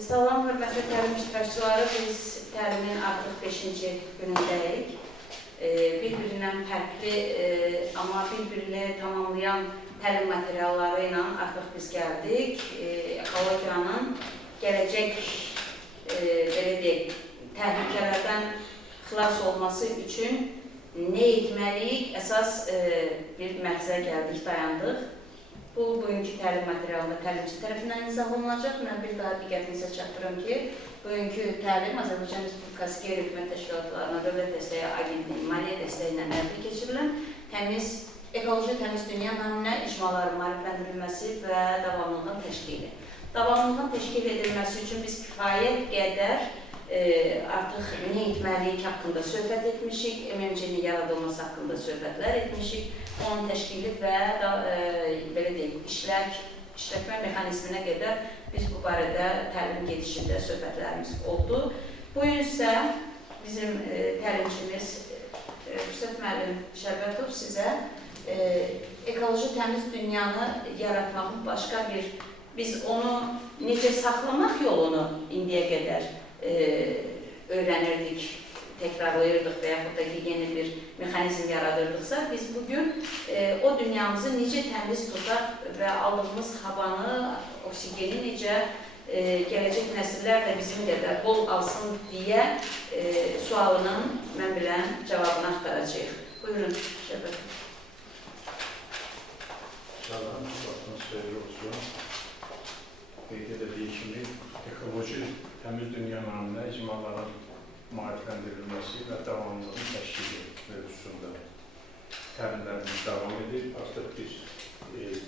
Salam, hörmətli təlim iştirakçıları, biz təlimin artıq 5-ci günündəyik. Bir-birindən fərqli, amma bir-birini tamamlayan təlim materialları ilə artıq biz gəldik. Ekologiyanın gələcək təhlükələrdən xilas olması üçün nə etməliyik? Əsas bir məqsədə gəldik, dayandıq. Bu, bugünkü təlim materialında təlimçi tərəfindən izah olunacaq. Mən bir daha diqqətinizə çatdırım ki, bugünkü təlim Azərbaycan Respublikası Qeyri-Hökumət Təşkilatlarına Dövlət Dəstəyi Agentliyi maliyyə dəstəyi ilə həyata keçirilən ekoloji təmiz dünya naminə icmaların maarifləndirilməsi və davamlılığın təşkili. Davamlılığın təşkil edilməsi üçün biz kifayət qədər artıq nə etməliyik haqqında söhbət etmişik, MMC-nin yaradılması haqqında söhbətlər etmişik, onun təşkili və işlətmə mexanizminə qədər biz bu barədə təlim gedişində söhbətlərimiz oldu. Bu gün isə bizim təlimçimiz Rüsət müəllim Şərbətov sizə ekoloji təmiz dünyanı yaratmağın başqa bir, biz onu necə saxlamaq yolunu indiyə qədər öyrənirdik, təkrarlayırdıq və yaxud da ki, yeni bir mexanizm yaradırdıqsa, biz bugün o dünyamızı necə təmiz tutaq və aldığımız havanı, oksigeni necə gələcək nəsillər də bizim qədər bol alsın deyə sualının, mən bilən, cavabını axtaracaq. Buyurun, Şərbətov. Salam, vaxtınız xeyirli olsun. Qeyd edildiyi kimi, ekoloji təmiz dünya naminə icmaların maarifləndirilməsi və davamlılığın təşkili mövzusunda təlimlərimiz davam edir. Artıq biz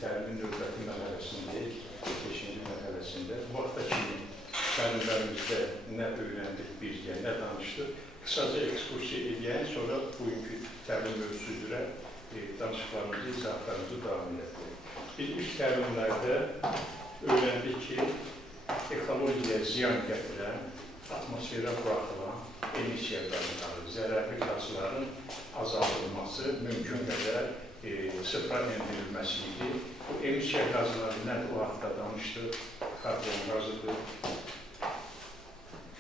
təlimin növbəti mərhələsindəyik, 5-ci mərhələsində. Bu vaxta kimi təlimlərimizdə nə öyrəndik birgə, nə danışdıq. Qısaca ekskursiya edəyən, sonra bugünkü təlim mövzusu üzrə danışıqlarımızı, izahatlarımızı davam etdik. Biz ilk təlimlərdə öyrəndik ki, ekologiyaya ziyan gətirən, atmosferə buraxılan emisiya qazları, zərərli qazların azaldılması, mümkün qədər sıfıra endirilməsi idi. Bu emisiya qazları nədir? O haqda danışdıq. Karbon qazıdır,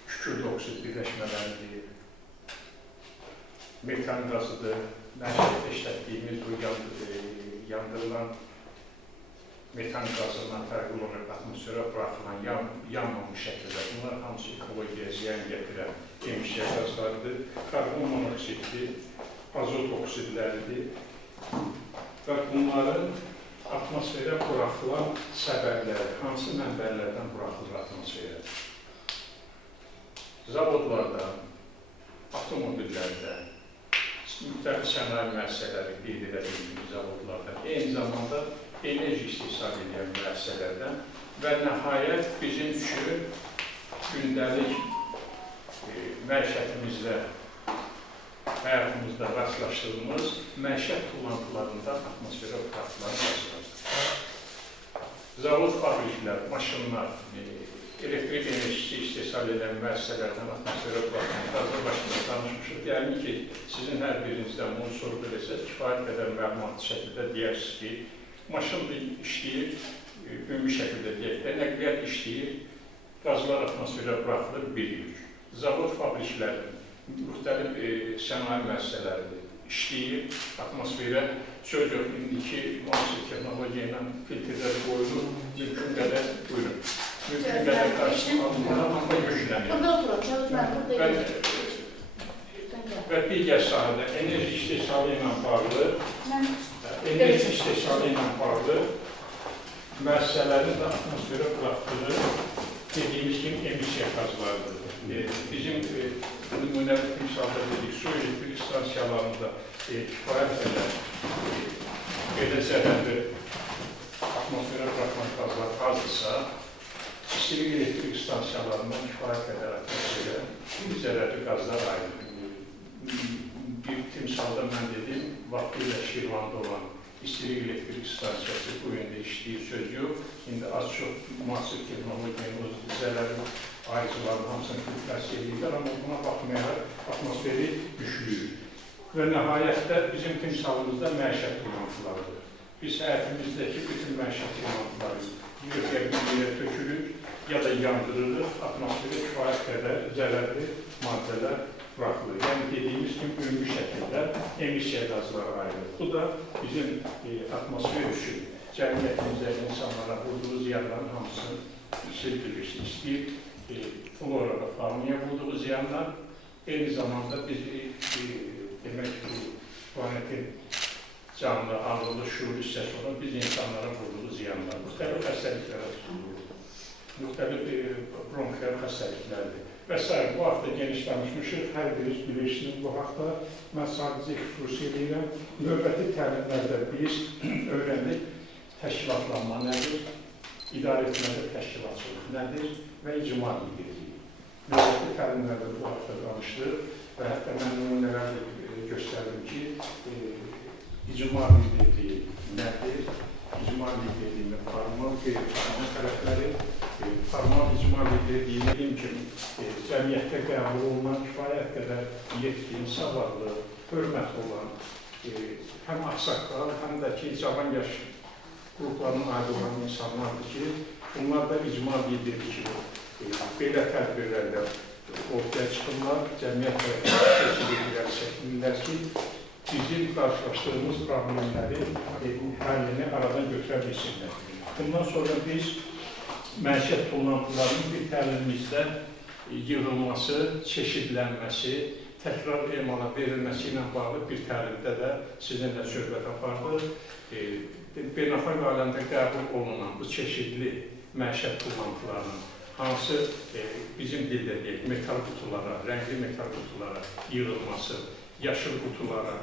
kükürt oksid birləşmələridir, metan qazıdır, məişətdə işlətdiyimiz bu yandırılan metan qazından fərqli olaraq atmosferə buraxılan yanmamış şəkildə bunlar hamısı ekologiyaya ziyan gətirən emisiya qazlarıdır. Karbon monoksiddir, azot oksidləridir və bunların atmosferə buraxılan səbəbləri, hansı mənbələrdən buraxılır atmosferə? Zavodlarda, avtomobillərdə, müxtəlif sənaye müəssisələri qeyd edildiyi zavodlarda, eyni zamanda enerji istehsal edən müəssisələrdən və nəhayət bizim üçün gündəlik məişətimizdə, həyatımızda rastlaşdığımız məişət tullantılarında atmosferə buraxılan qazlardır. Zavod, fabriklər, maşınlar, elektrik enerjisi istehsal edən müəssisələrdən atmosferə buraxılan qazlar başında danışmışıq. Yəni ki, sizin hər birinizdən bunu sorğu etsəz, kifayət qədər məlumatlı şəkildə deyərsiniz ki, maşın işləyir, ümumi şəkildə deyək də, nəqliyyat işləyir, qazlar atmosferə buraxılır, bir yük. Zavod, fabriklərin, müxtəlif sənaye müəssisələri işləyir, atmosferə söz yox, indiki müasir texnologiya ilə filtrlər qoyulur, mümkün qədər buyurun. Mümkün qədər qarşılanmadan, amma güclənir. Və digər sahədə enerji istehsalı ilə bağlı müəssisələrin də atmosferə buraxdığı dediyimiz kimi emisiya qazlarıdır. Bizim nümunəvi timsalda dedik, su elektrik stansiyalarında kifayət qədər belə zərərli atmosferə buraxılan qazlar azdırsa, istilik elektrik stansiyalarından kifayət qədər atmosferə zərərli qazlar ayrılır. Bir timsalda mən dedim, vaxtıyla Şirvanda olan istilik elektrik stansiyası bu yöndə işləyir, söz yox. İndi az-çox müasir texnologiyanın o zərərli ayrıcıların hamısını filtrasiya edirlər, amma buna baxmayaraq atmosferi düşürür. Və nəhayətdə bizim timsalımızda məişət tullantılarıdır. Biz həyətimizdəki bütün məişət tullantıları yürüyə bir yerə tökülür ya da yandırılır, atmosferə kifayət qədər zərərli maddələr buraxılır. Yəni dediyimiz kimi ümumi şəkildə emisiya qazları ayrılır. Bu da bizim atmosfer üçün cəmiyyətimizdə insanlara vurduğu ziyanların hamısını siz bilirsiniz. İstəyir flora və faunaya vurduğu ziyanlar, eyni zamanda bizi demək bu planetin canlı, ağırlı, şuur hissəsi olan biz insanlara vurduğu ziyanlar, müxtəlif xəstəliklərə tutulur, müxtəlif bronxial xəstəliklərdir və s. Bu haqda geniş danışmışıq, hər biriniz bilirsiniz bu haqda. Mən sadəcə xüsusi edirəm. Növbəti təlimlərdə biz öyrəndik təşkilatlanma nədir, idarə etmədə təşkilatçılıq nədir və icma liderliyi. Növbəti təlimlərdə bu haqda danışdıq və hətta mən nümunələr göstərdim ki, icma liderliyi nədir, icma liderliyinin formal, qeyri-formal tərəfləri, formal icma liderliyi dediyim kimi cəmiyyətdə qəbul olunan kifayət qədər yetkin, savadlı, hörmətli olan, həm axsaqqal, həm də ki, cavan yaş qruplarına aid olan insanlardır ki, bunlar da icma liderliyi kimi belə tədbirlərdə ortaya çıxırlar, cəmiyyət tərəfindən seçilirlər, çəkilirlər ki, bizim qarşılaşdığımız problemləri həllini aradan götürə bilsinlər. Bundan sonra biz məişət tullantılarının bir təlimimizdə yığılması, çeşidlənməsi, təkrar emala verilməsi ilə bağlı bir təlimdə də sizinlə söhbət apardıq. Beynəlxalq aləmdə qəbul olunan bu çeşidli məişət tullantılarının hansı bizim dildə deyək, metal qutulara, rəngli metal qutulara yığılması, yaşıl qutulara,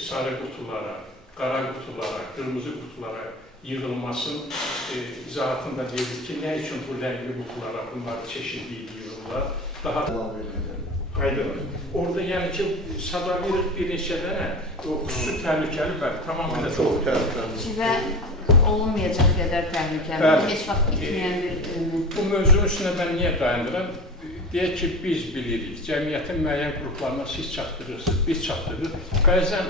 sarı qutulara, qara qutulara, qırmızı qutulara yığılmasının izahatında deyilir ki, nə üçün bu rəngli qutulara bunları çeşidli yığılırlar, daha aydındır. Orada yəni ki, sadalıyırıq bir neçə dənə, o xüsusi təhlükəli və tamamilə çox təhlükəli. Və olunmayacaq qədər təhlükəli, heç vaxt itməyən bir... Bu mövzunun üstünə mən niyə dayandıram? Deyək ki, biz bilirik, cəmiyyətin müəyyən qruplarına siz çatdırırsınız, biz çatdırırıq. Bəzən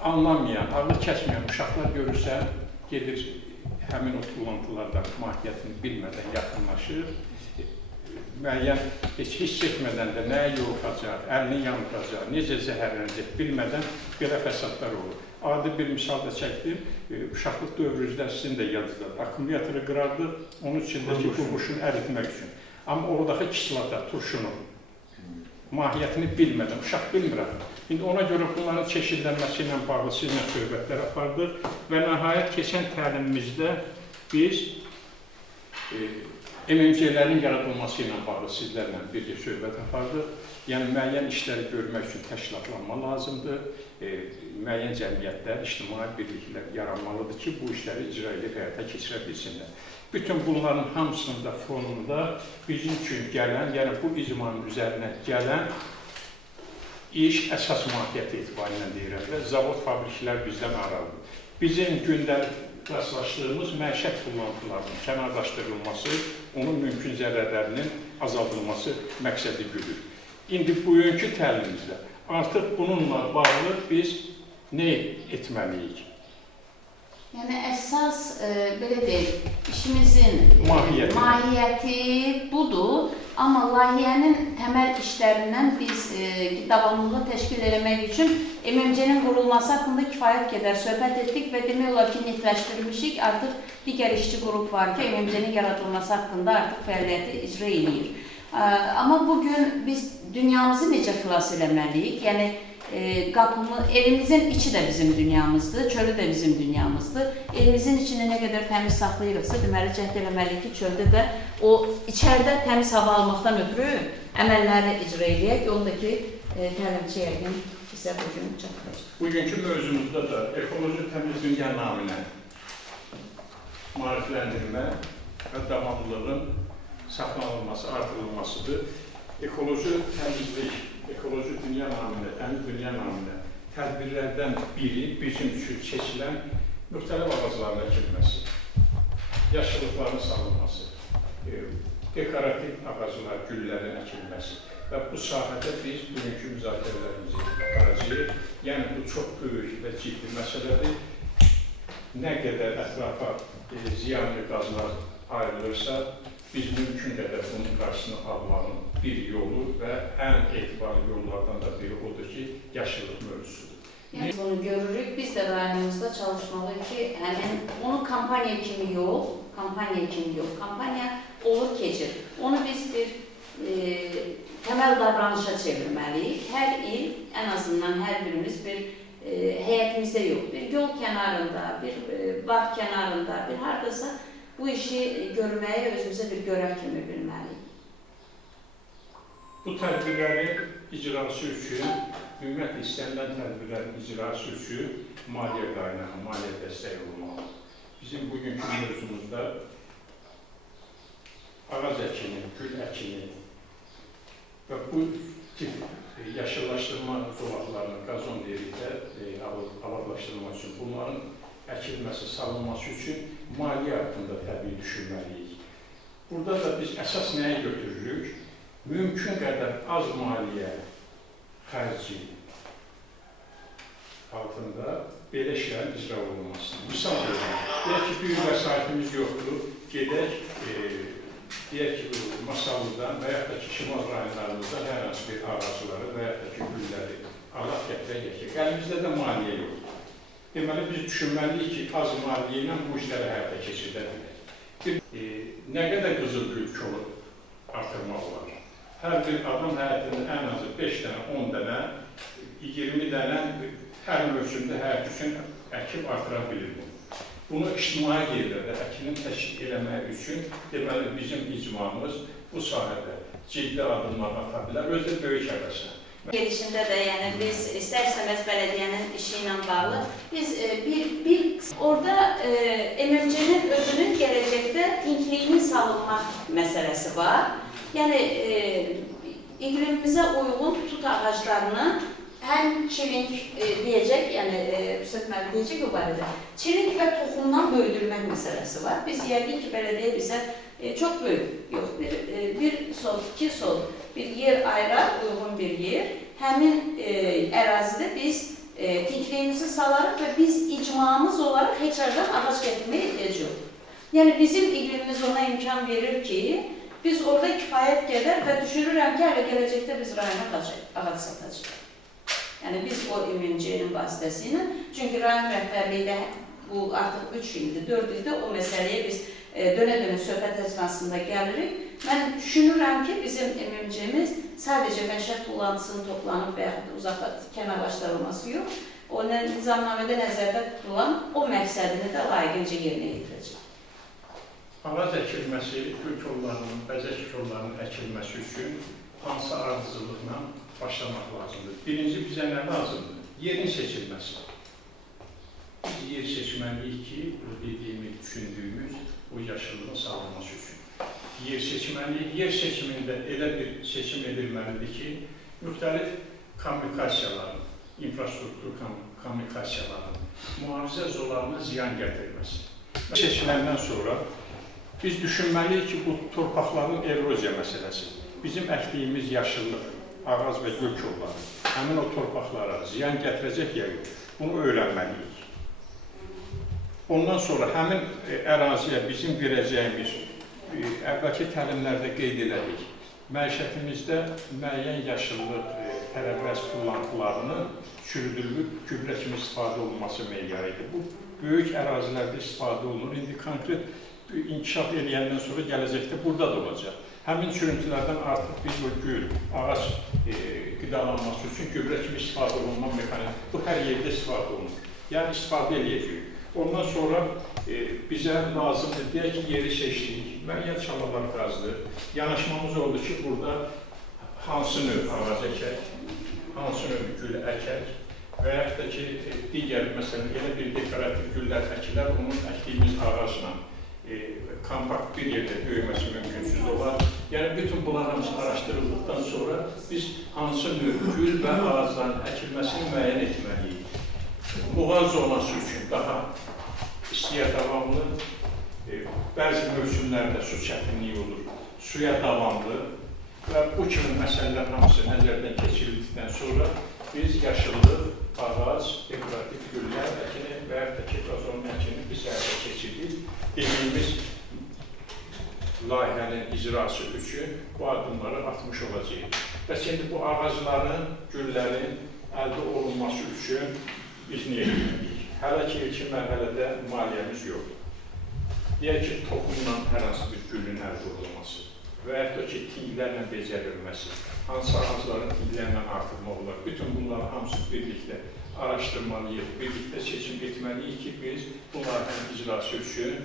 anlamayan, ağır kəsməyən uşaqlar görürsə, gedir həmin o tullantılardan mahiyyətini bilmədən yaxınlaşır. Müəyyən, heç hiss etmədən də nəyə yoluxacaq, əlini yandıracaq, necə zəhərlənəcək bilmədən belə fəsadlar olur. Adi bir misal da çəkdim, uşaqlıq dövrünüzdə sizin də yadınızdadır. Akkumulatoru qırardıq, onun içindəki qurğuşunu əritmək üçün. Amma oradakı kislata, turşunu, mahiyyətini bilmədən, uşaq bilmirəm. İndi ona görə bunların çeşidlənməsi ilə bağlı sizinlə söhbətlər apardıq və nəhayət keçən təlimimizdə biz MMC-lərin yaradılması ilə bağlı sizlərlə birgə söhbət apardıq. Yəni, müəyyən işləri görmək üçün təşkilatlanma lazımdır. Müəyyən cəmiyyətlər, ictimai birliklər yaranmalıdır ki, bu işləri icra edib həyata keçirə bilsinlər. Bütün bunların hamısının da fonunda bizim üçün gələn, yəni bu icmanın üzərinə gələn iş əsas mahiyyəti etibarilə deyirəm və zavod, fabriklər bizdən aralıdır. Bizim gündəlik rastlaşdığımız məişət tullantılarının kənarlaşdırılması, onun mümkün zərərlərinin azaldılması məqsədi güdür. İndi bugünkü təlimimizdə artıq bununla bağlı biz nə etməliyik? Yəni, əsas, belə deyil, işimizin mahiyyəti budur, amma layihənin təməl işlərindən biz davamlılığı təşkil etmək üçün MMC-nin qurulması haqqında kifayət qədər söhbət etdik və demək olar ki, netləşdirilmişik. Artıq digər işçi qrup var ki, MMC-nin yaradılması haqqında artıq fəaliyyəti icra edir. Amma bugün biz dünyamızı necə xilas eləməliyik? Yəni, evimizin içi də bizim dünyamızdır, çölü də bizim dünyamızdır. Evimizin içini nə qədər təmiz saxlayırıqsa, deməli cəhd eləməliyik ki, çöldə də o içəridə təmiz hava almaqdan ötürü əməlləri icra edək. Onu da ki, təlimçi yəqin bizə bugün çatdıracaq. Bugünkü mövzumuzda da ekoloji təmiz dünya naminə maarifləndirmə və davamlılığın saxlanılması, artırılmasıdır. Ekoloji təmizlik, ekoloji dünya naminə, təmiz dünya naminə tədbirlərdən biri bizim üçün seçilən müxtəlif ağacların əkilməsi, yaşıllıqların salınması, dekorativ ağaclar, güllərin əkilməsi və bu sahədə biz bugünkü müzakirələrimizi aparacağıq. Yəni, bu çox böyük və ciddi məsələdir. Nə qədər ətrafa ziyanlı qazlar ayrılırsa, biz mümkün qədər bunun qarşısını almağın bir yolu və ən etibarlı yollardan da biri odur ki, yaşıllıq mövzusudur. Yəni, bunu görürük, biz də rayonumuzda çalışmalıyıq ki, həmin onu kampaniya kimi yox, kampaniya olur, keçir. Onu biz bir təməl davranışa çevirməliyik. Hər il, ən azından hər birimiz bir həyətimizdə yox, bir yol kənarında, bir bağ kənarında, bir haradasa bu işi görməyə özümüzə bir görəv kimi bilməliyik. Bu tədbirlərin icrası üçün, ümumiyyətlə istənilən tədbirlərin icrası üçün maliyyə qaynağı, maliyyə dəstəyi olmalıdır. Bizim bugünkü mövzumuzda ağac əkini, gül əkini və bu tip yaşıllaşdırma zolaqlarını, qazon dedikdə abadlaşdırmaq üçün bunların əkilməsi, salınması üçün maliyyə haqqında təbii düşünməliyik. Burada da biz əsas nəyə götürürük? Mümkün qədər az maliyyə xərci altında belə işlərin icra olunmasıdır. Misal verirəm, deyək ki, büyük vəsaitimiz yoxdur, gedək, deyək ki, Masallıdan və yaxud da ki, şimal rayonlarımızda hər hansı bir ağacları və yaxud da ki, gülləri alaq gətirək ki, əlimizdə də maliyyə yoxdur. Deməli, biz düşünməliyik ki, az maliyyə ilə bu işləri həyata keçirdə bilək. Nə qədər qızıl gül kolu artırmaq olar? Hər bir adam həyatında ən azı 5 dənə, 10 dənə, 20 dənə hər mövsümdə həyat üçün əkib artıra bilir bunu. Bunu ictimai yerlərdə əkinin təşkil eləmək üçün deməli bizim icmamız bu sahədə ciddi adımlar ata bilər, özü də böyük əvəzlə. Gedişində də, yəni biz istər-istəməz bələdiyyənin işi ilə bağlı, biz orada MMC-nin özünün gələcəkdə tinkliyinin salınmaq məsələsi var. Yəni, iqlimimizə uyğun tut ağaclarını həm çiling deyəcək, yəni Fürsət müəllim deyəcək o barədə, çiling və toxumdan böyüdülmək məsələsi var. Biz yəqin ki, bələdiyyə bizə çox böyük, yox, bir sol, iki sol, bir yer ayırar, uyğun bir yer. Həmin ərazidə biz tinkliyimizi salarıq və biz icmamız olaraq heç yerdən ağac gətirməyə ehtiyac yox. Yəni, bizim iqlimimiz ona imkan verir ki, biz orada kifayət qədər və düşünürəm ki, gələcəkdə biz rayona ağac satacaq. Yəni, biz o MMC-nin vasitəsilə, çünki rayon rəhbərliyi bu artıq 3 ildir, 4 ildir o məsələyə biz dönə-dönə söhbət əsnasında gəlirik. Mən düşünürəm ki, bizim MMC-miz sadəcə məişət bullantısının toplanıb və yaxud uzaqda kənarlaşdırılması yox, o nizamnamədə nəzərdə tutulan o məqsədini də layiqincə yerinə yetirəcək. Ağac əkilməsi, gül kollarının, bəzək kollarının əkilməsi üçün hansı ardıcıllıqla başlamaq lazımdır. Birinci bizə nə lazımdır? Yerin seçilməsi. Biz yer seçməliyik ki, bu dediyimiz, düşündüyümüz o yaşıllığın sağlanması üçün. Yer seçməliyik. Yer seçimində elə bir seçim edilməlidir ki, müxtəlif kommunikasiyaların, infrastruktur kommunikasiyaların, mühafizə zollarına ziyan gətirməsi. Seçiləndən sonra biz düşünməliyik ki, bu torpaqların erozya məsələsi, bizim əkdiyimiz yaşıllıq, ağac və gül kolları, həmin o torpaqlara ziyan gətirəcək ya, bunu öyrənməliyik. Ondan sonra həmin əraziyə bizim verəcəyimiz, əvvəlki təlimlərdə qeyd elədik, məişətimizdə müəyyən yaşıllıq, tərəvəz tullantılarının çürüdülüb, gübrə kimi istifadə olunması meyarıdır. Bu, böyük ərazilərdə istifadə olunur. İndi konkret inkişaf edəndən sonra gələcəkdə burada da olacaq. Həmin çürüntülərdən artıq biz o gül, ağac qidalanması üçün gübrə kimi istifadə olunma mexanizmi, bu hər yerdə istifadə olunur. Yəni, istifadə edəcəyik. Ondan sonra bizə lazımdır, deyək ki, yeri seçdik, müəyyən çalalar qazdır. Yanaşmamız oldu ki, burada hansı növ ağac əkək, hansı növ gül əkək və yaxud da ki, digər, məsələn, elə bir dekorativ güllər əkilər, onun əkdiyimiz ağacla kompakt bir yerdə böyüməsi mümkünsüz olar. Yəni, bütün bunlar hamısı araşdırıldıqdan sonra biz hansı növ gül və ağacların əkilməsini müəyyən etməliyik. Muğaz zonası üçün daha istiyə davamlı, bəzi mövsümlərdə su çətinliyi olur, suya davamlı və bu kimi məsələlər hamısı nəzərdən keçirildikdən sonra biz yaşıllıq, ağac, dekorativ güllər əkini və yaxud da ki, qazon əkini biz həyata keçirdik. Dediyimiz layihənin icrası üçün bu addımları atmış olacağıq. Və şimdi bu ağacların, güllərin əldə olunması üçün biz nə edirik? Hələ ki, ilkin mərhələdə maliyyəmiz yoxdur. Deyək ki, toxumla hər hansı bir gülün əldə olunması və yaxud da ki, tinglərlə becərilməsi, hansı ağacların tinglərlə artırmaq olar. Bütün bunları hamısı birlikdə araşdırmalıyıq, birlikdə seçim etməliyik ki, biz bu layihənin icrası üçün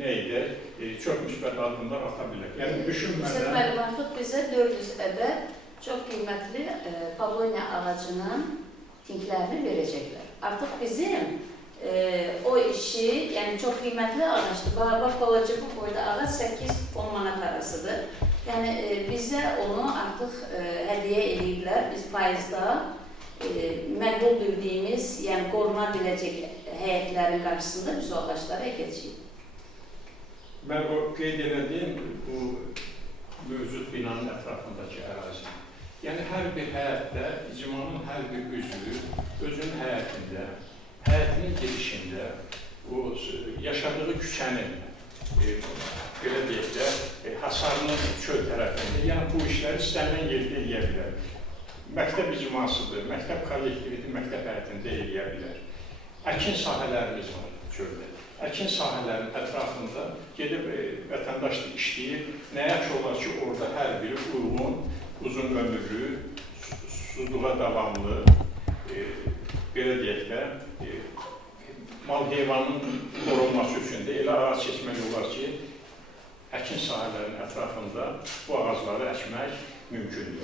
nə edək, çox müsbət addımlar ata bilək. Yəni, düşünmədən... Sizə məlumatlıq bizə 400 ədəd çox qiymətli Pavlonia ağacının tinglərini verəcəklər. Artıq bizim o işi, yəni çox qiymətli ağacdır. Bax, balaca bu boyda ağac 8-10 manat arasıdır. Yəni, bizə onu artıq hədiyyə ediblər. Biz payızda məqbul bildiyimiz, yəni qoruna biləcək həyətlərin qarşısında biz o ağacları əkəcəyik. Mən o qeyd edədiyim bu mövcud binanın ətrafındakı ərazi. Yəni, hər bir həyətdə icmanın hər bir üzvü özünün həyətində, həyətinin girişində, o yaşadığı küçənin, belə deyək də, hasarının çöl tərəfində, yəni bu işləri istənilən yerdə eləyə bilər. Məktəb icmasıdır, məktəb kollektividir, məktəb həyətində eləyə bilər. Əkin sahələrimiz var çöldə. Əkin sahələrinin ətrafında gedib vətəndaş işləyir. Nə yaxşı olar ki, orada hər biri uyğun, uzun ömürlü, suluğa davamlı, belə deyək də, mal-heyvanın qorunması üçün də elə ağac seçmək olar ki, əkin sahələrinin ətrafında bu ağacları əkmək mümkündür.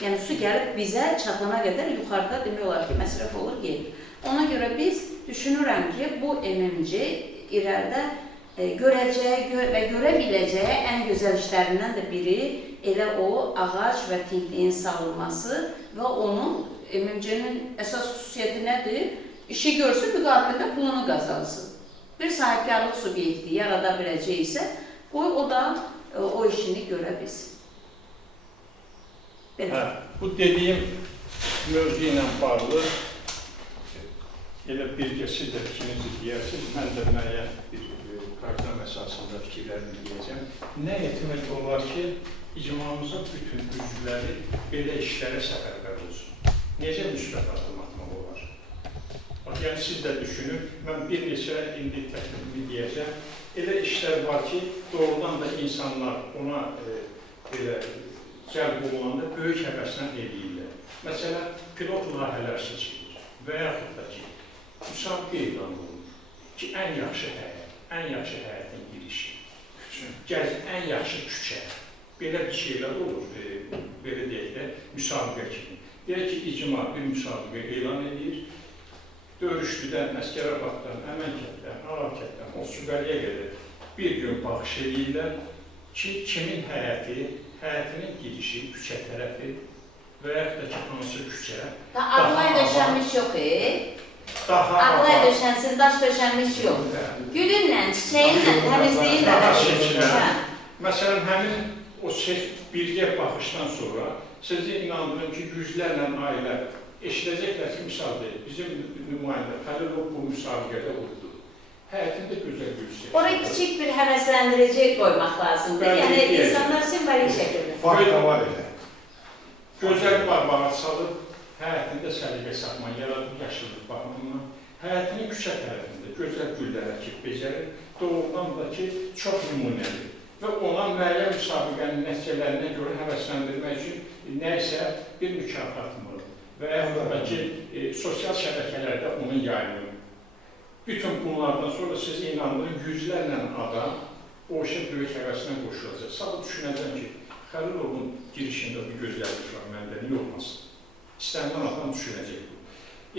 Yəni, su gəlib bizə çatana qədər yuxarıda demək olar ki, məsrəf olur, gelir. Ona görə biz düşünürəm ki, bu MMC irəlidə görəcək və görə biləcəyi ən gözəl işlərindən də biri elə o ağac və tingliyin salınması və onun MMC-nin əsas xüsusiyyəti nədir? İşi görsün, müqabilində pulunu qazansın. Bir sahibkarlıq subyekti yarada biləcəksə, qoy o da o işini görə bilsin. Bu dediyim mövzu ilə bağlı elə bircə siz də fikrinizi deyərsiniz, mən də müəyyən bir proqram əsasında fikirlərimi deyəcəm. Nə etmək olar ki, icmamızın bütün üzvləri belə işlərə səfərbər olsun? Necə müsbət adım atmaq olar? Bax, yəni siz də düşünün, mən bir neçə indi təklifimi deyəcəm. Elə işlər var ki, doğrudan da insanlar ona belə cəlb olunanda böyük həvəslə eləyirlər. Məsələn, pilot layihələr seçilir və yaxud da ki, müsabiqə elan olunur ki, ən yaxşı həyətin girişi, ən yaxşı küçə, belə bir şeylər olur, belə deyək də, müsabiqə kimi. Deyək ki, icma bir müsabiqə elan edir, Döyüşlüdən, Əskərabaddan, Əmənkətdən, Ağabkətdən, Osübəliyə qədər bir gün baxış edirlər ki, kimin həyətinin girişi, küçə tərəfi və yaxud da ki, hansı küçə Ağlay döşənmiş yox, Ağlay döşənsin, daş döşənmiş yox. Gülünlə, çiçəyinlə, təmizliyinlə. Məsələn, həmin o birgə baxışdan sonra sizi inandırım ki, yüzlərlə ailə eşidəcəklər ki, misal deyil, bizim nümayəndə Xəlilov bu müsabiqədə oldu. Həyətində gözəl gülsün. Oraya kiçik bir həvəsləndirici qoymaq lazımdır. Yəni, insanlar simbolik şəkildə. Fakta var elə. Gözəl bağ salıb, həyətində səliqə saxman, yaradıb yaşıllıq baxımından, həyətinin küçə tərəfində gözəl güllər əkib becərir, doğrudan da ki, çox nümunədir. Və ona müəyyən müsabiqənin nəticələrinə görə həvəsləndirmək üçün nəysə bir mükafatmır və yaxud da ki, sosial şəbəkələrdə onun yayılır. Bütün bunlardan sonra sizi inandırın, yüzlərlə adam o işin böyük həvəsinə qoşulacaq. Sadəcə düşünəcəm ki, Xəlilovun girişində bir gözəllik var, məndə niyə olmasın? İstənilən adam düşünəcək bu.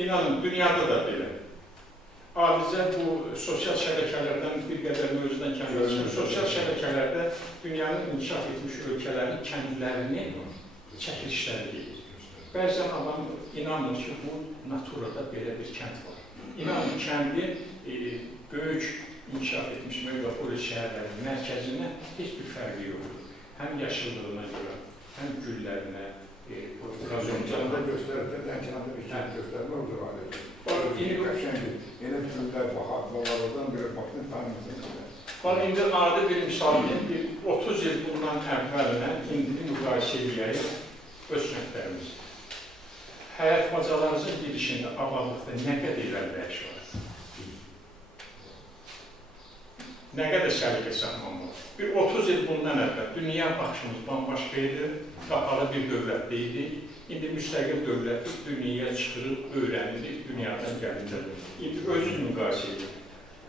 İnanın, dünyada da belə. Adicə bu sosial şəbəkələrdən bir qədər mövzudan kəndləşir. Sosial şəbəkələrdə dünyanın inkişaf etmiş ölkələrin kəndlərini çəkilişləri deyir. Bəzən adam inanmır ki, bu naturada belə bir kənd var. İnanın, kəndi böyük inkişaf etmiş megapolis şəhərlərin mərkəzindən heç bir fərqi yoxdur. Həm yaşıllığına görə, həm güllərinə, Qəzəncəndə göstərir, Lənkəranda bir kənd göstərmə olur alədir. Yeni qəşəngi, yeni bütünlər baxardılar, oradan bir baxdın tanımızın içində. Onun indi adi bir misal deyim, 30 il bundan əvvəlinə indini müqayisə edəyək öz kəndlərimiz. Həyat bacalarımızın girişində, abadlıqda nə qədər irəliləyiş var? Nə qədər səliqə səxman var? Bir 30 il bundan əvvəl dünya baxışımız bambaşqa idi, qapalı bir dövlətdə idi. İndi müstəqil dövlətdir, dünyaya çıxırıq, öyrənirik, dünyadan gəlindir. İndi özünü müqayisə edir.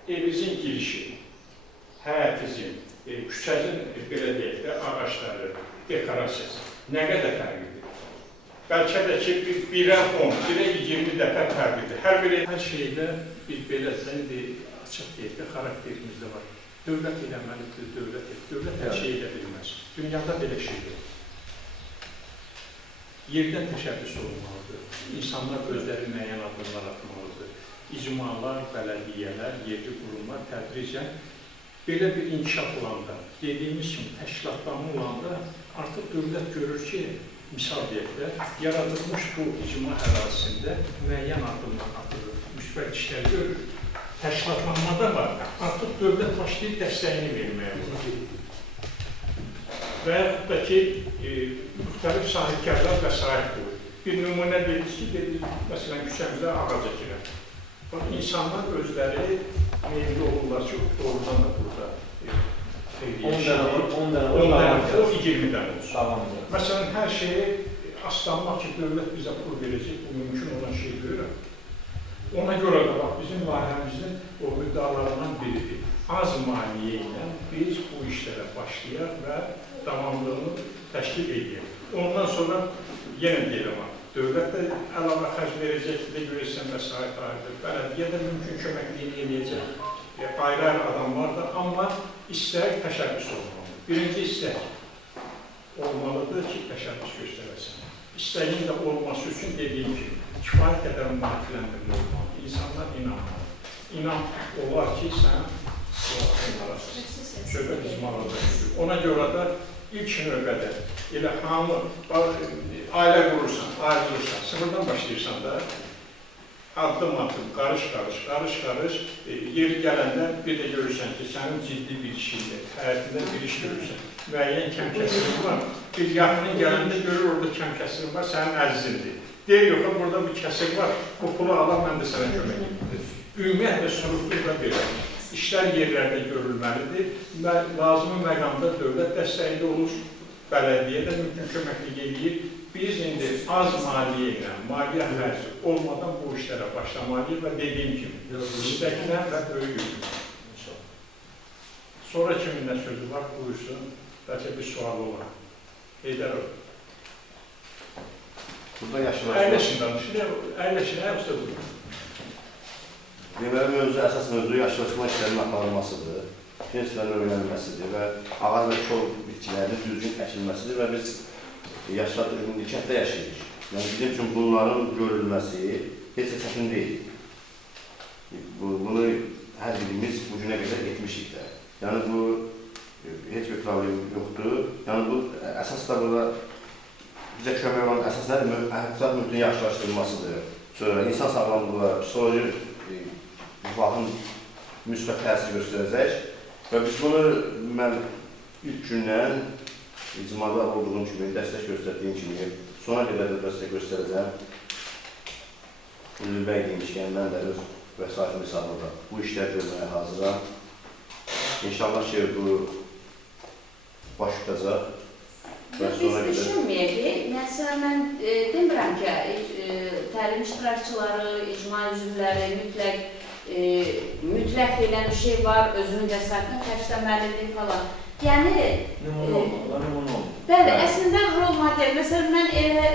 Evinizin girişi, həyətinizin, küçənin, belə deyək də, ağaçları, dekorasiyası nə qədər fərqlidir? Bəlkə də ki, 1-ə 10, 1-ə 20 dəfə fərqlidir. Hər şeydə bir belə açıq deyək də, xarakterimizdə var. Dövlət eləməlidir, dövlət hər şey elə bilməz. Dünyada belə şeydir. Yerdən təşəbbüs olmalıdır. İnsanlar özləri müəyyən adımlar atmalıdır. İcmalar, bələdiyyələr, yerli qurumlar tədricən belə bir inkişaf olanda, dediyimiz kimi təşkilatlanma olanda artıq dövlət görür ki, misal deyək də, yaradılmış bu icma ərazisində müəyyən adımlar atılır, müsbət işlər görür. Təşkilatlanmada var, artıq dövlət başlayıb dəstəyini verməyə olur. Və yaxud da ki, müxtəlif sahibkarlar vəsait qoyur. Bir nümunə dediniz, məsələn, küçəmizdə ağac əkirəm. İnsanlar özləri meyilli olurlar ki, doğrudan da burada 10 dənə, o 20 dənə olsun. Məsələn, hər şeyi aslanmaq ki, dövlət bizə pul verəcək, bu mümkün olan şey görürəm. Ona görə də bax, bizim layihəmizin o müddalarından biridir. Az maliyyə ilə biz bu işlərə başlayaq və davamlılığını təşkil edəyək. Ondan sonra yenə deyirəm, dövlət də əlavə xərc verəcək, görürsən vəsait ayrıdır. Bələdiyyə də mümkün köməkliyin eləyəcək. Ayrı-ayrı adamlar da, amma istək təşəbbüs olmalıdır. Birinci istək olmalıdır ki, təşəbbüs göstərəsin. İstəyin də olması üçün dediyim kimi, kifayət qədər müvafiqləndirmə olmalıdır. İnsanlar inanmalıdır. İnan olar ki, sən söhbət izmalıdır. Ona görə də ilk növbədə elə hamı ailə qurursan, ayrılırsan, sıfırdan başlayırsan da addım-addım, qarış-qarış, yeri gələndə bir də görürsən ki, sənin ciddi bir işindir, həyatında bir iş görürsən, müəyyən kəmkəsirin var, bir yaxının gələndə görür, orada kəmkəsirin var, sənin əzizindir. Deyir, yox, burada bir kəsir var, bu pulu ala, mən də sənə kömək edir. Ümumiyyətlə, strukturda belə. İşlər yerlərdə görülməlidir və lazımi məqamda dövlət dəstəyində olur, bələdiyyə də mümkün köməklik edir. Biz indi az maliyyə ilə, maliyyə xərci olmadan bu işlərə başlamalıyıq və dediyim kimi, istəklə və böyük yürümək. Sonra kimin nə sözü var, buyursun, bəlkə bir sualı olan. Heydər o. Burada yaşlılar. Əyləşin danışın, əyləşin, hepsi buyurun. Deməli, mövzu, əsas mövzu yaşlaşma işlərinin aparılmasıdır, gençlərin öyrənilməsidir və ağac və kol bitkilərinin düzgün əkilməsidir və biz kənddə yaşayırıq. Yəni, bizim üçün bunların görülməsi heç də çətin deyil. Bunu hər birimiz bu günə qədər etmişik də. Yəni, bu heç bir problem yoxdur. Yəni, bu əsas da burada bizə kömək olan əsas nədir? Ətraf mühitin yaxşılaşdırılmasıdır. Sonra insan sağlamlığa, psixoloji rifahın müsbət təsir göstərəcək və biz bunu mən ilk gündən icmada olduğum kimi, dəstək göstərdiyim kimi sona qədər də dəstək göstərəcəm. Ünlü bəy demişkən, mən də öz vəsaitimi sağlıqda bu işlər görməyə hazıram. İnşallah ki, bu baş tutacaq. Biz düşünməyək, məsələn, mən demirəm ki, təlim iştirakçıları, icma üzvləri mütləq deyilən bir şey var, özünün vəsaitini xərcləməlidir falan. Yəni, bəli, əslində rol model, məsələn, mən elə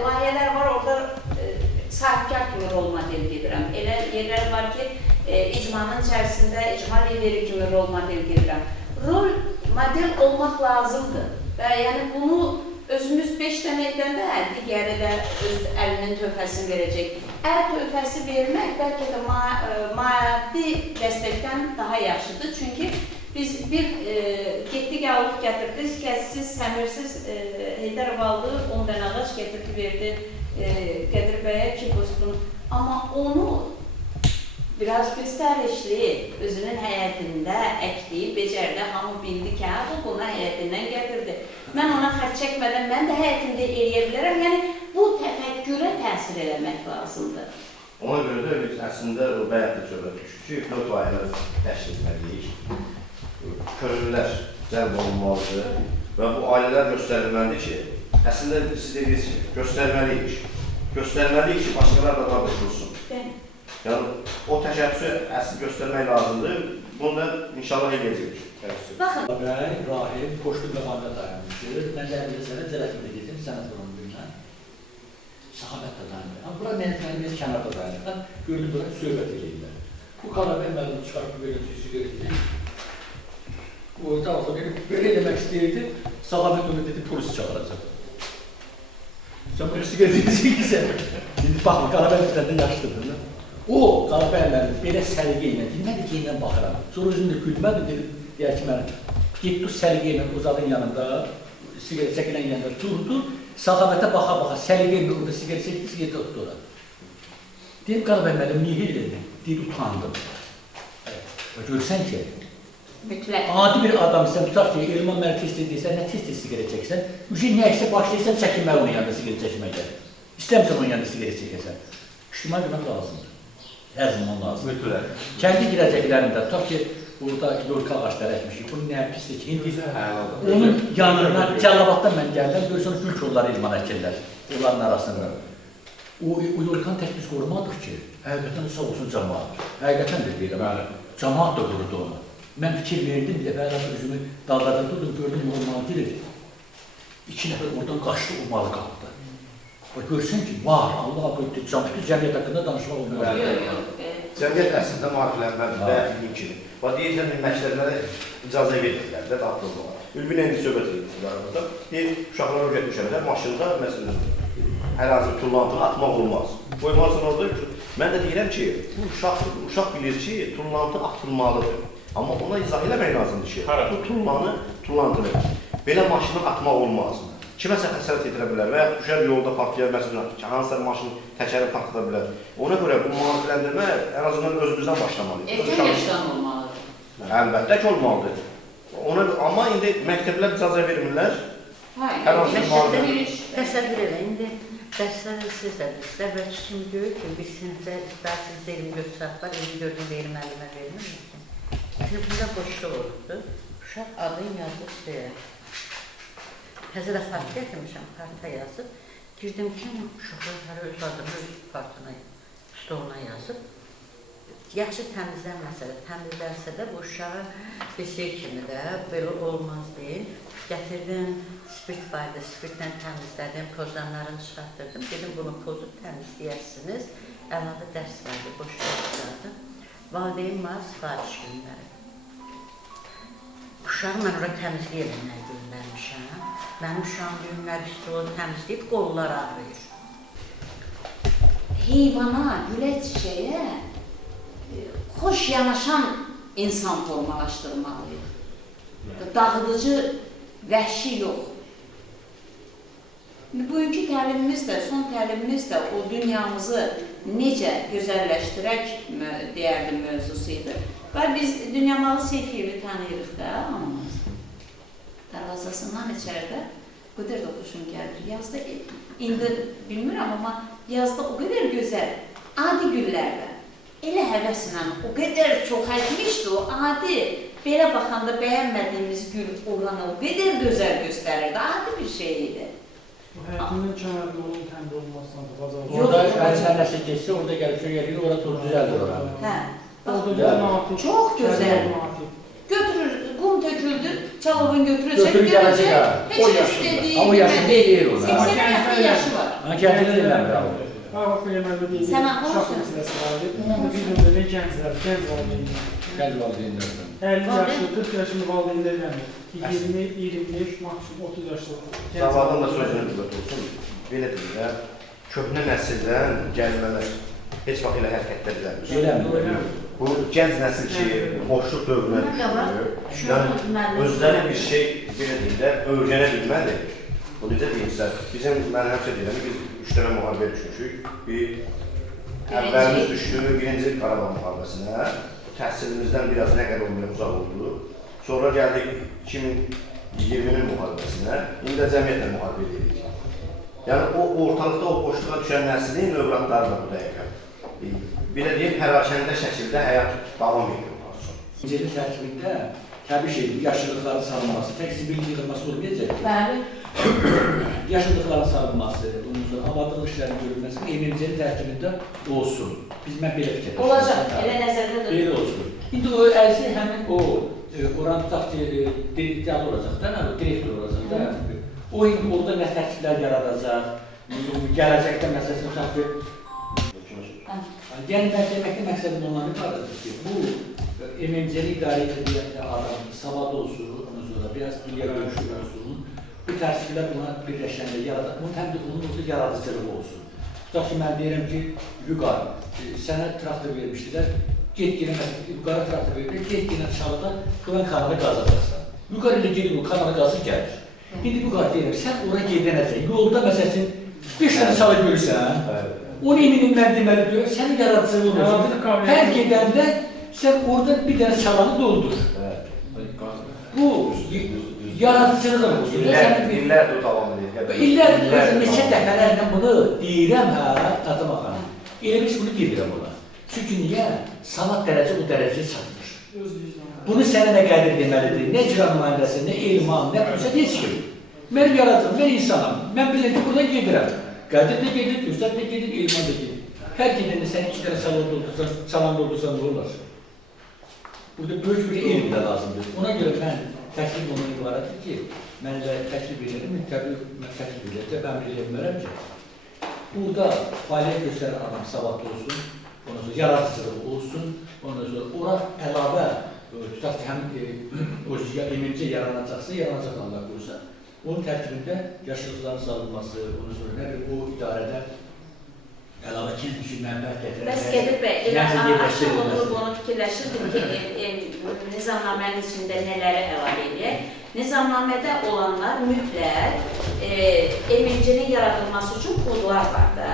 layihələr var, orada sahibkar kimi rol model gedirəm. Elə yerlər var ki, icmanın içərisində icma lideri kimi rol model gedirəm. Rol model olmaq lazımdır və yəni bunu özümüz 5 dənə edəndə digəri də öz əlinin töhfəsini verəcək. Töhfəsi vermək bəlkə də maddi dəstəkdən daha yaxşıdır. Çünki biz bir getdik, alıb gətirdik, kəssiz, səmirsiz Heydər Valdı 10 dənə ağac gətirdi, verdi Qədir bəyə ki, dostum. Amma onu biraz göstərişli, özünün həyətində əkdiyi, becərdə hamı bildi ki, bu bunu həyətindən gətirdi. Mən ona xərc çəkmədən, mən də həyətimdə eləyə bilərəm. Yəni, bu təfəkkürə təsir eləmək lazımdır. Ona görə də biz əslində o bəyətdə söhbət düşdük ki, pilot layihələr təşkil etməliyik. Könüllülər cəlb olunmalıdır və bu ailələr göstərilməlidir ki, əslində siz deyirsiniz, göstərməliyik. Göstərməliyik ki, başqalar da daha qoşulsun. Yəni, o təşəbbüsü əsl göstərmək lazımdır. Bunu da inşallah eləyəcək. Baxın. Bəy, Rahim, Qoşqun Qabanında dayanmışdır. Mən dəqiqə sənə cərətində gedim, sənət buranı bilmən. Səxavət də dayanır. Amma bura mənə kənarda dayanır. Gördüm, bura söhbət edirlər. Bu Qalabəy məlum çıxarıb belə siqaret edir. O da belə eləmək istəyirdi. Səxavət onu dedi, polisi çağıracaq. Sən bunu siqaret edəcəksən. İndi baxma, Qalabəy bizlərdən yaşlıdır. O, Qalabəy mənim belə səliqə ilə, mən də geyindən baxıram. Sonra özüm də gülmədim, dedim, deyər ki, mən getdi səliqə ilə uzadın yanında, siqaret çəkilən yanında durdu, Səxavətə baxa-baxa, səliqə ilə orada siqaret çəkdi, siqaret otdu ora. Deyim, Qalabəy mənim, niyə elədi? Deyib, utandım. Görsən ki, adi bir adamsan, tutaq ki, Elman mənə test edirsən, nə test siqaret çəksən, nəyəsə başlayırsan, çəkinməli onun yanında siqaret çəkməklə. İstəmirsən onun yanında siqaret çəkəsən. İctimai bilmək lazımdır. Hər zaman lazım. Kəndi girəcəklərində, tutaq ki, burada yorka ağaçları əkmişik, bunun nə pisdir ki, indi onun yanına, Cəlabaddan mən gəldim, görürsən, gül kolları ilman əkirlər, onların arasında. O yorkanı tək biz qorumadıq ki, həqiqətən sağ olsun cəmaat. Həqiqətən də deyirəm, cəmaat da qorudu onu. Mən fikir verdim, bir dəfə əlaqə özümü dallarda durdum, gördüm, normal girir. 2 nəfər oradan qaçdı, o malı qapdı. Görsən ki, var, Allah bütün cəmiyyət haqqında danışmaq olmuyor. Cəmiyyət əslində maariflənməlidir və mümkün. Deyirsən, məktəblərə icazə verirlər də, daxildir. Ülbinə indi söhbət edirlər. Deyir, uşaqlar öyrətmişəmlər, maşında, məsələn, ərazi tullantını atmaq olmaz. Qoymarsan orada, mən də deyirəm ki, bu uşaq bilir ki, tullantı atılmalıdır. Amma ona izah eləmək lazımdır ki, bu tullantını belə maşını atmaq olmaz. Kiməsə xəsarət edirə bilər və ya düşər yolda partlayar, məsələn, hansısa maşın təkəri partlayar bilər. Ona görə bu maarifləndirmə ən azından özümüzdən başlamalıyıq. Erkən yaşdan olmalıdır. Əlbəttə ki, olmalıdır. Amma indi məktəblər icazə vermirlər. Təsəvvür elə, indi dərsləri siz də bizlər və kimi görür ki, biz sinifdə istarsız deyim götürək var, evi gördüm deyir müəllimə vermir misin? Sinifində boşluq olurdu, uşaq adın yazıb deyir. Təzə də parta gətirmişəm, parta yazıb, girdim ki, uşaqlar öz adını öz partına, stoluna yazıb. Yaxşı təmizlənməsə də, təmizlənsə də bu uşağı bir şey kimi də, belə olmaz deyil. Gətirdim, spirt vardı, spirtlə təmizlədim, pozanlarını çıxartdırdım. Dedim, bunu pozub təmizləyərsiniz. Əlavə dərs vardı, boşluq çıxardım. Valideyn var, sifariş günləri. Uşağı mən oraya təmizləyəmənlər göndərmişəm. Mənim uşağım günləri stolu təmizləyib, qollar ağrıyır. Heyvana, gülə çiçəyə xoş yanaşan insan formalaşdırmalıyıq. Dağıdıcı, vəhşi yox. Bugünkü təlimimiz də, son təlimimiz də o dünyamızı necə gözəlləşdirək deyərdim mövzusu idi. Və biz Dünyamalı Seyfiyevi tanıyırıq da hamımız. Darvazasından içəridə o qədər də xoşum gəlir. Yazda, indi bilmirəm, amma yazda o qədər gözəl, adi güllərlə, elə həvəslə, o qədər çox əkmişdi o adi, belə baxanda bəyənmədiyimiz gül oranı o qədər gözəl göstərirdi, adi bir şey idi. Həyatının kənarında onun təmir olmasına da bazar. Orada əlindən nəsə geçsə, orada gəlib söyləyir, orada toz düzəldir oranı. Hə, çox gözəl. Götürür, qum töküldü, Çalovun götürəcək, heç istədiyi, amma yaşı deyir ona. 80 yaşı var. Gənclər eləmir abi. Bax, eləməli deyil. Sən ağılsın. Uşaq məsələsi vardır. Onun da bir növbədə gənc valideynlər. Gənc valideynlərdən. 50 yaşlı, 40 yaşlı valideynlər eləmir. 20, 25, maksimum 30 yaşlı. Zavaldan da sözünü qüvvət olsun. Belə deyil də, köhnə nəsildən gəlmələr heç vaxt elə hərəkətlər edəmir. Bu gənc nəsil ki, boşluq dövrünə düşür. Yəni, özləri bir şey, belə deyil də, öyrənə bilməli. Bu necə deyilsə, mən həmsə deyiləm, biz 3 dənə müharibə düşmüşük. Bir əvvəlimiz düşdü birinci Qarabağ müharibəsinə. Təhsilimizdən biraz nə qədər olmaya uzaq oldu. Sonra gəldik 2020-nin müharibəsinə. İndi də cəmiyyətlə müharibə edirik. Yəni o ortalıqda o boşluğa düşən nəslin övladları da bu dəqiqə. Belə deyim, pərakəndə şəkildə həyat davam edir. İkinci tərkibində təbii şeydir, yaşıllıqların salınması, tək zibilin yığılması olmayacaq. Bəli. Yaşıllıqların salınması, ondan sonra abadlıq işlərinin görülməsi MMC-nin tərkibində olsun. Mən belə fikirləşdim. Olacaq, elə nəzərdə durur. Belə olsun. İndi o əlsi həmin o, oranı tutaq ki, direktor olacaq da, direktor olacaq da. O indi orada nə tərkiblər yaradacaq, gələcəkdə məsələsini tutaq ki, yəni mən deməkdə məqsədim onların ibarədir ki, bu MMC-ni idarə edən adam savadlı olsun, ondan sonra biraz dünya görüşü olsun, bu tərkiblər buna birləşəndə yaradır, bunun həm də onun orada yaradıcılığı olsun. Tutaq ki, mən deyirəm ki, Vüqar, sənə traktor vermişdilər, get yenə, Vüqara traktor vermişdilər, get yenə dışarıda qılan kanalı qazacaqsan. Vüqar ilə gedib o kanalı qazı gəlir. İndi Vüqar deyirəm, sən ora gedənəcək, yolda məsələn, 5 dənə salı görürsən, onu eminim mən deməli diyor, sənin yaradıcılığın olsun. Hər gedəndə sən orada bir dənə çalanı doldur. Bu yaradıcılıq olsun. İllərdir o davam edir. İllərdir, neçə dəfələrlə bunu deyirəm Tatam xanım. Elə biz bunu deyirəm ona. Çünki niyə? Sanat dərəcə o dərəcəyə çatmır. Bunu sənə nə qədir deməlidir, nə icra nümayəndəsi, nə elman, nə kimsə, heç kim. Mənim yaradıcım, mən insanım. Mən bilirəm ki, buradan gedirəm. Qədir də gedir, Üstad da gedir, elman da gedir. Hər gedəndə sən 2 dənə çalan doldursan ne olar? Burada böyük bir elm də lazımdır. Ona görə mən təklif olmalı ibarətdir ki, mən də təklif edirəm, mən təklif edəcək, mən bir eləmərəm ki, burada fəaliyyət göstərən adam savadlı olsun, ondan sonra yaradıcılığı olsun, ondan sonra ora əlavə, tutaq ki, həm MMC yaranacaqsa, yaranacaq Allah qursa, onun tərkibində yaşlıqların salınması, ondan sonra o idarədə əlavə kilmişi mənbət gətirək. Bəs Qədir bəy, elə axşam oturub onu fikirləşirdim ki, nizamnamənin içində nələri əlavə edək. Nizamnamədə olanlar mütləq MMC-nin yaradılması üçün pullar var da.